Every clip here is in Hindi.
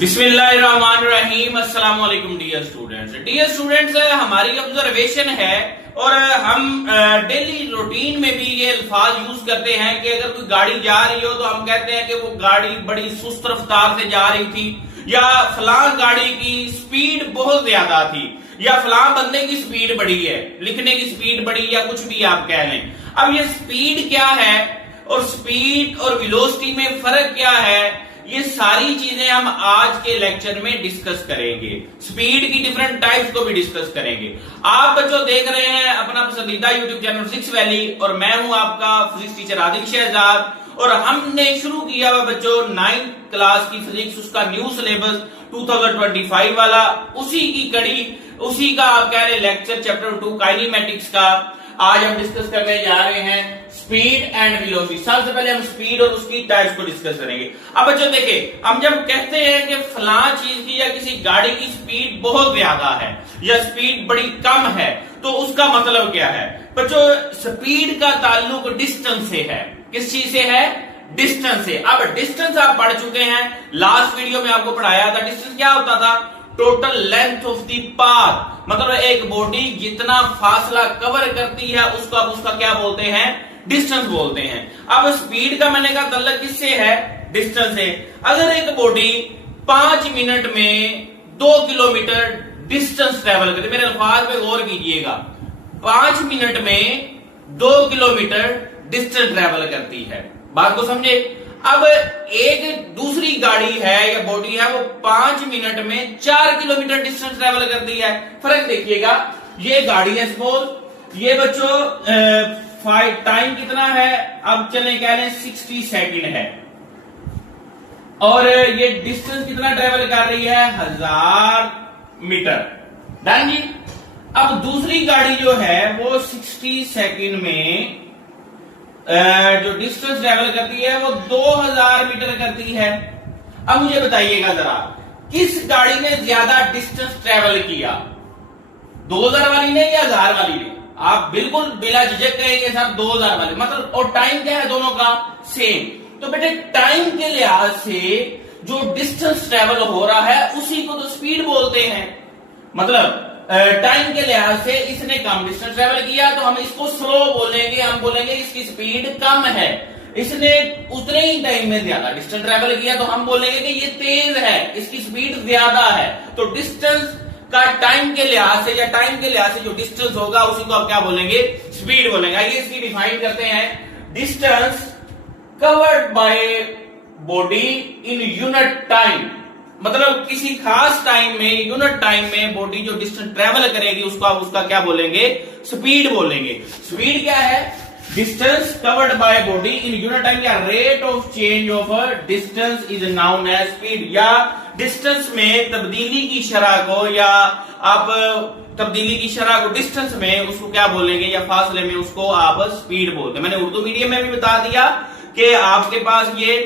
बिस्मिल्लाहिर्रहमानिर्रहीम। अस्सलाम वालेकुम डियर स्टूडेंट्स, हमारी ऑब्जर्वेशन है और हम डेली रूटीन में भी ये अल्फाज यूज करते हैं कि अगर कोई गाड़ी जा रही हो तो हम कहते हैं कि वो गाड़ी बड़ी सुस्त रफ्तार से जा रही थी, या फलां गाड़ी की स्पीड बहुत ज्यादा थी, या फलां बंदे की स्पीड बड़ी है, लिखने की स्पीड बड़ी, या कुछ भी आप कह लें। अब ये स्पीड क्या है और स्पीड और वेलोसिटी में फर्क क्या है, ये सारी चीजें हम आज के लेक्चर में डिस्कस करेंगे। स्पीड की डिफरेंट टाइप्स को भी डिस्कस करेंगे। आप बच्चों देख रहे हैं अपना पसंदीदा यूट्यूब चैनल सिक्स वैली और मैं हूं आपका फिजिक्स टीचर आदिल शहजाद, और हमने शुरू किया हुआ बच्चों 9th क्लास की फिजिक्स, उसका न्यू सिलेबस 2025 वाला, उसी की कड़ी, उसी का आप कह रहे लेक्चर चैप्टर 2 काइनेमेटिक्स का आज हम डिस्कस करने जा रहे हैं, स्पीड एंड वेलोसिटी। सबसे पहले हम स्पीड और उसकी टाइप्स को डिस्कस करेंगे। अब बच्चों देखिए, हम जब कहते हैं कि फलां चीज की या किसी गाड़ी की स्पीड बहुत ज्यादा है या स्पीड बड़ी कम है, तो उसका मतलब क्या है बच्चों? स्पीड का ताल्लुक डिस्टेंस से है। किस चीज से है? डिस्टेंस से। अब डिस्टेंस आप पढ़ चुके हैं, लास्ट वीडियो में आपको पढ़ाया था। डिस्टेंस क्या होता था? Total length of the path, मतलब एक बॉडी जितना फासला कवर करती है उसको आप उसका क्या बोलते हैं? डिस्टेंस बोलते हैं। अब स्पीड का मैंने कहा ताल्लुक किससे है? डिस्टेंस से। अगर एक बॉडी 5 मिनट में 2 किलोमीटर डिस्टेंस ट्रेवल करती, मेरे अल्फाज पे गौर कीजिएगा, 5 मिनट में 2 किलोमीटर डिस्टेंस ट्रेवल करती है, बात को समझे। अब एक दूसरी गाड़ी है या बॉडी है, वो 5 मिनट में 4 किलोमीटर डिस्टेंस ट्रेवल करती है। फर्क देखिएगा, ये गाड़ी है सपोज, ये बच्चों टाइम कितना है? अब चले कह लें 60 सेकंड है, और ये डिस्टेंस कितना ट्रेवल कर रही है? 1000 मीटर। डन जी। अब दूसरी गाड़ी जो है वो 60 सेकंड में जो डिस्टेंस ट्रेवल करती है वो 2000 मीटर करती है। अब मुझे बताइएगा जरा, किस गाड़ी ने ज्यादा डिस्टेंस ट्रेवल किया? 2000 वाली ने या 1000 वाली ने? आप बिल्कुल बिला झिझक कहेंगे साहब 2000 वाले, मतलब, और टाइम क्या है दोनों का? सेम। तो बेटे टाइम के लिहाज से जो डिस्टेंस ट्रेवल हो रहा है उसी को तो स्पीड बोलते हैं। मतलब टाइम के लिहाज से इसने कम डिस्टेंस ट्रेवल किया तो हम इसको स्लो बोलेंगे, हम बोलेंगे इसकी स्पीड कम है। इसने उतने ही टाइम में ज्यादा डिस्टेंस ट्रेवल किया तो हम बोलेंगे कि ये तेज है, इसकी स्पीड ज्यादा है। तो डिस्टेंस का टाइम के लिहाज से या टाइम के लिहाज से जो डिस्टेंस होगा उसी को आप क्या बोलेंगे? स्पीड बोलेंगे। आइए इसकी डिफाइन करते हैं। Distance covered by body in unit time, मतलब किसी खास टाइम में, यूनिट टाइम में बॉडी जो डिस्टेंस ट्रेवल करेगी उसको आप उसका क्या बोलेंगे? स्पीड बोलेंगे। स्पीड क्या है? Distance covered by body in unit time या rate of change of distance is known as speed, या डिस्टेंस में तब्दीली की शरह को, या आप तब्दीली की शरह को डिस्टेंस में उसको क्या बोलेंगे, या फासले में उसको आप स्पीड बोलते हैं। मैंने उर्दू मीडियम में भी बता दिया कि आपके पास ये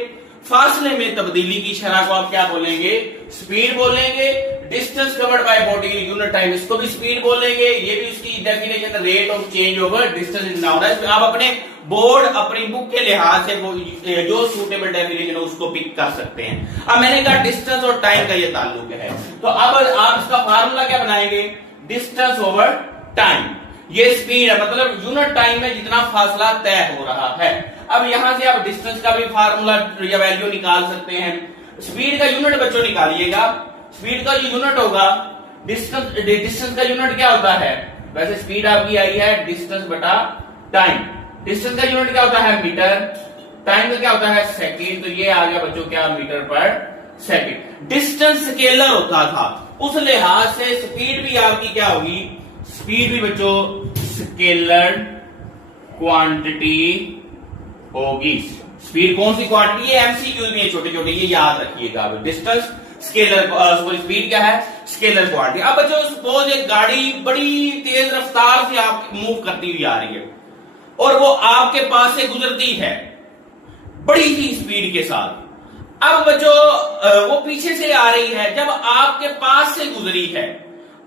फासले में तब्दीली की शरह को आप क्या बोलेंगे? स्पीड बोलेंगे। Distance covered by body unit time, इसको भी स्पीड बोलेंगे। ये भी उसकी definition rate of change over distance is known as. आप अपने बोर्ड, अपनी बुक के लिहाज से वो जो सूटेबल डेफिनेशन है उसको पिक कर सकते हैं। अब मैंने कहा डिस्टेंस और टाइम का ये ताल्लुक है, तो अब आप इसका फार्मूला क्या बनाएंगे? डिस्टेंस ओवर टाइम, ये स्पीड है, मतलब यूनिट टाइम में जितना फासला तय हो रहा है। अब यहां से आप डिस्टेंस का भी फार्मूला या वैल्यू निकाल सकते हैं। स्पीड का यूनिट बच्चों निकालिएगा। स्पीड का जो यूनिट होगा, डिस्टेंस का यूनिट क्या होता है? वैसे स्पीड आपकी आई है डिस्टेंस बटा टाइम। डिस्टेंस का यूनिट क्या होता है? मीटर। टाइम का क्या होता है? सेकंड। तो ये आ गया बच्चों क्या? मीटर पर सेकंड। डिस्टेंस स्केलर होता था, उस लिहाज से स्पीड भी आपकी क्या होगी? स्पीड भी बच्चों स्केलर क्वांटिटी होगी। स्पीड कौन सी क्वांटिटी? ये एमसीक्यू में छोटे छोटे, ये याद रखिएगा। डिस्टेंस स्केलर, स्पीड क्या है? Scalar quantity. अब बच्चों सपोज एक गाड़ी बड़ी तेज रफ्तार से आप मूव करती हुई आ रही है और वो आपके पास से गुजरती है बड़ी ही स्पीड के साथ। अब बच्चों वो पीछे से आ रही है, जब आपके पास से गुजरी है,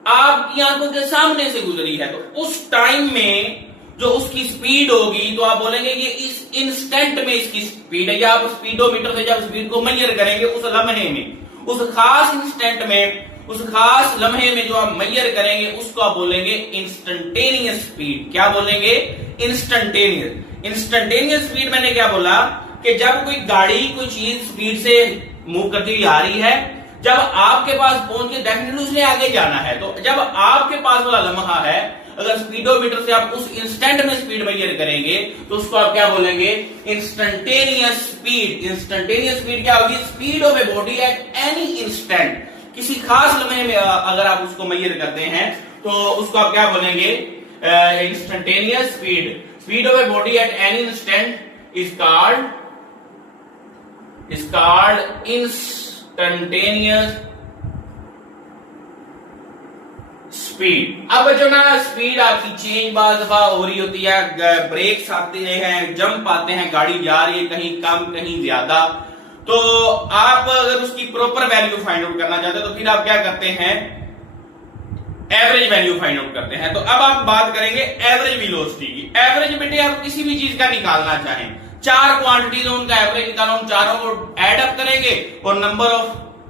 आपकी आंखों के सामने से गुजरी है, तो उस टाइम में जो उसकी स्पीड होगी तो आप बोलेंगे कि इस इंस्टेंट में इसकी स्पीड है, या आप स्पीडोमीटर से जब स्पीड को मेजर करेंगे उस लम्हे में उस खास इंस्टेंट में, उस खास लम्हे में जो आप मेजर करेंगे उसको आप बोलेंगे इंस्टेंटेनियस स्पीड। क्या बोलेंगे? इंस्टेंटेनियस। इंस्टेंटेनियस स्पीड मैंने क्या बोला कि जब कोई गाड़ी कोई चीज स्पीड से मूव करती हुई आ रही है, जब आपके पास पहुंच के डेफिनेटली उसने आगे जाना है, तो जब आपके पास वाला लम्हा है, अगर स्पीडोमीटर से आप उस इंस्टेंट में स्पीड मेजर करेंगे तो उसको आप क्या बोलेंगे? Instantaneous speed. इंस्टेंटेनियस स्पीड क्या होगी? Speed of a body at any instant. किसी खास लम्हे में अगर आप उसको मेजर करते हैं तो उसको आप क्या बोलेंगे? Instantaneous speed. Speed of a body at any instant is called instantaneous speed. अब जो ना स्पीड आपकी चेंज बार दफा हो रही होती है, ब्रेक्स आते हैं, जंप आते हैं, गाड़ी जा रही है कहीं कम कहीं ज्यादा, तो आप अगर उसकी प्रॉपर वैल्यू फाइंड आउट करना चाहते हैं तो फिर आप क्या करते हैं? एवरेज वैल्यू फाइंड आउट करते हैं। तो अब आप बात करेंगे एवरेज वेलोसिटी की। एवरेज बेटे आप किसी भी चीज का निकालना चाहें, चार क्वांटिटीज उनका एवरेज निकालो, उन चारों को ऐड अप करेंगे और नंबर ऑफ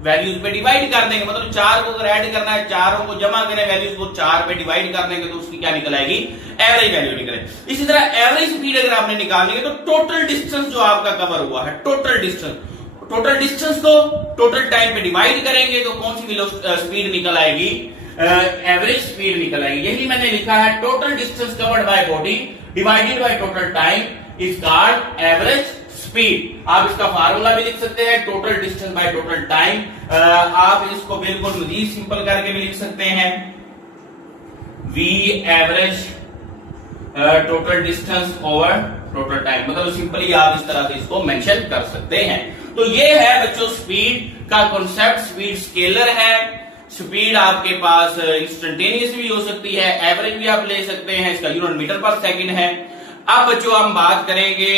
वैल्यूज पे डिवाइड कर देंगे। मतलब चार को अगर ऐड करना है, चारों को जमा करें, वैल्यूज को चार पे डिवाइड कर देंगे तो उसकी क्या निकल आएगी? एवरेज वैल्यू निकलेगी। इसी तरह एवरेज स्पीड अगर आपने निकालनी है तो टोटल डिस्टेंस जो आपका कवर हुआ है, टोटल डिस्टेंस को टोटल टाइम पे डिवाइड करेंगे तो कौन सी स्पीड निकल आएगी? एवरेज स्पीड निकल आएगी। यही मैंने लिखा है, total distance covered by body divided by total time is called average speed. आप इसका फार्मूला भी लिख सकते हैं, total distance by total time. आप इसको बिल्कुल मजीद सिंपल करके भी लिख सकते हैं, V average total distance over total time. मतलब सिंपली आप इस तरह से इसको मेंशन कर सकते हैं। तो ये है बच्चों स्पीड का कॉन्सेप्ट। स्पीड स्केलर है, स्पीड आपके पास इंस्टेंटेनियस भी हो सकती है, एवरेज भी आप ले सकते हैं, इसका यूनिट मीटर पर सेकंड है। अब बच्चों हम बात करेंगे